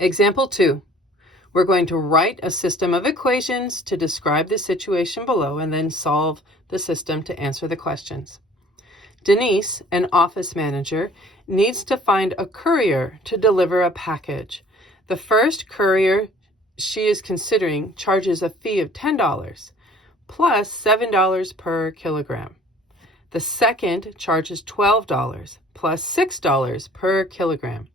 Example 2. We're going to write a system of equations to describe the situation below and then solve the system to answer the questions. Denise, an office manager, needs to find a courier to deliver a package. The first courier she is considering charges a fee of $10 plus $7 per kilogram. The second charges $12 plus $6 per kilogram.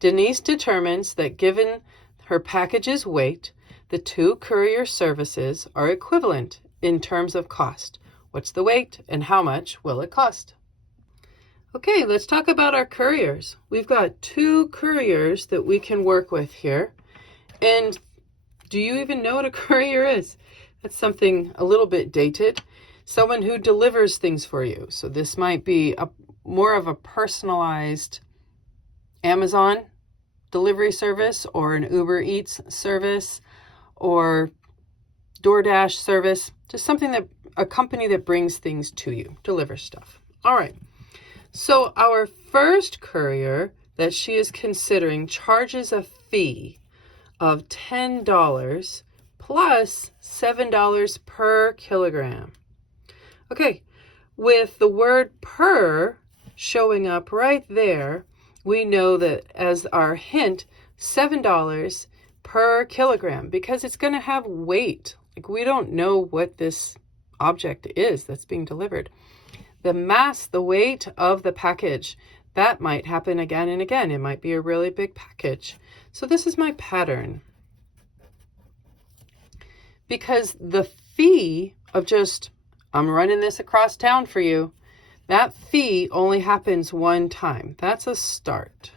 Denise determines that given her package's weight, the two courier services are equivalent in terms of cost. What's the weight and how much will it cost? Okay, let's talk about our couriers. We've got two couriers that we can work with here. And do you even know what a courier is? That's something a little bit dated. Someone who delivers things for you. So this might be more of a personalized Amazon delivery service or an Uber Eats service or DoorDash service. Just a company that brings things to you, delivers stuff. All right. So our first courier that she is considering charges a fee of $10 plus $7 per kilogram. Okay, with the word per showing up right there, we know that as our hint, $7 per kilogram, because it's going to have weight. Like we don't know what this object is that's being delivered. The mass, the weight of the package, that might happen again and again. It might be a really big package. So this is my pattern. Because the fee of just, I'm running this across town for you, that fee only happens one time. That's a start.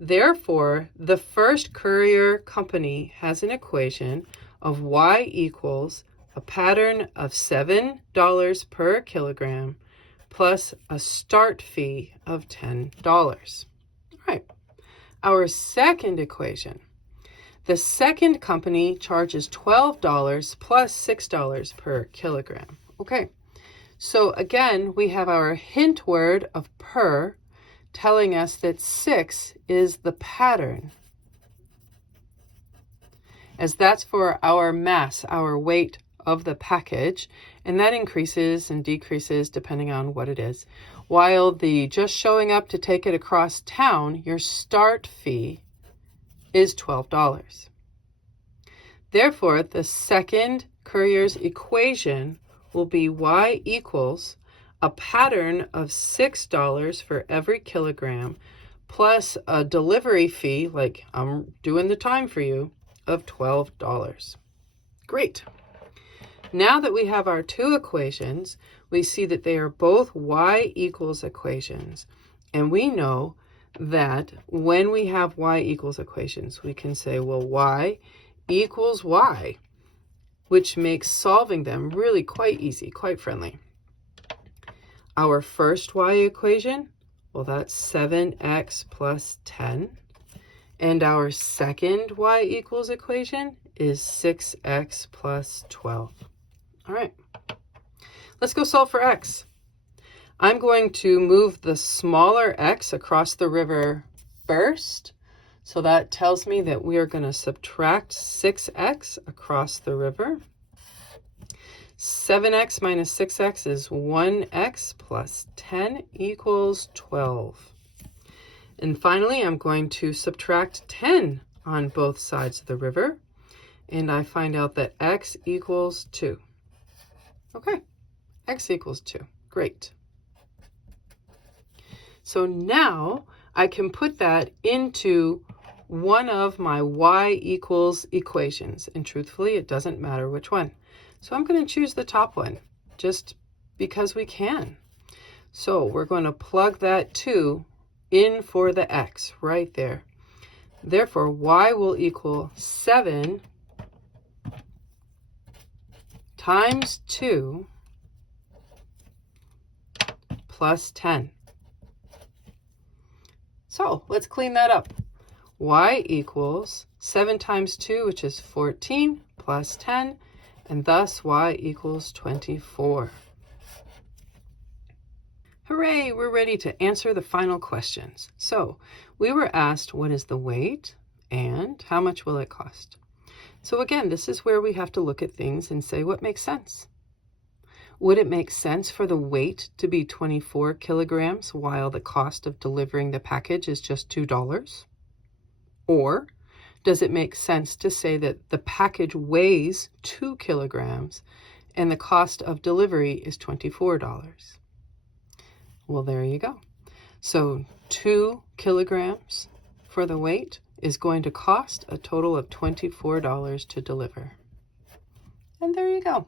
Therefore, the first courier company has an equation of y equals a pattern of $7 per kilogram plus a start fee of $10. All right. Our second equation. The second company charges $12 plus $6 per kilogram. Okay. So again, we have our hint word of per telling us that 6 is the pattern, as that's for our mass, our weight of the package, and that increases and decreases depending on what it is. While the just showing up to take it across town, your start fee is $12. Therefore, the second courier's equation will be y equals a pattern of $6 for every kilogram plus a delivery fee, like I'm doing the time for you, of $12. Great. Now that we have our two equations, we see that they are both y equals equations. And we know that when we have y equals equations, we can say, well, y equals y, which makes solving them really quite easy, quite friendly. Our first y equation, well, that's 7x plus 10. And our second y equals equation is 6x plus 12. All right, let's go solve for x. I'm going to move the smaller x across the river first. So that tells me that we are going to subtract 6x across the river. 7x minus 6x is 1x plus 10 equals 12. And finally, I'm going to subtract 10 on both sides of the river. And I find out that x equals 2. Okay, x equals 2. Great. So now I can put that into one of my y equals equations. And truthfully, it doesn't matter which one. So I'm going to choose the top one just because we can. So we're going to plug that 2 in for the x right there. Therefore, y will equal 7 times 2 plus 10. So let's clean that up. Y equals 7 times 2, which is 14, plus 10, and thus y equals 24. Hooray, we're ready to answer the final questions. So we were asked, what is the weight and how much will it cost? So again, this is where we have to look at things and say what makes sense. Would it make sense for the weight to be 24 kilograms while the cost of delivering the package is just $2? Or does it make sense to say that the package weighs 2 kilograms and the cost of delivery is $24? Well, there you go. So 2 kilograms for the weight is going to cost a total of $24 to deliver. And there you go.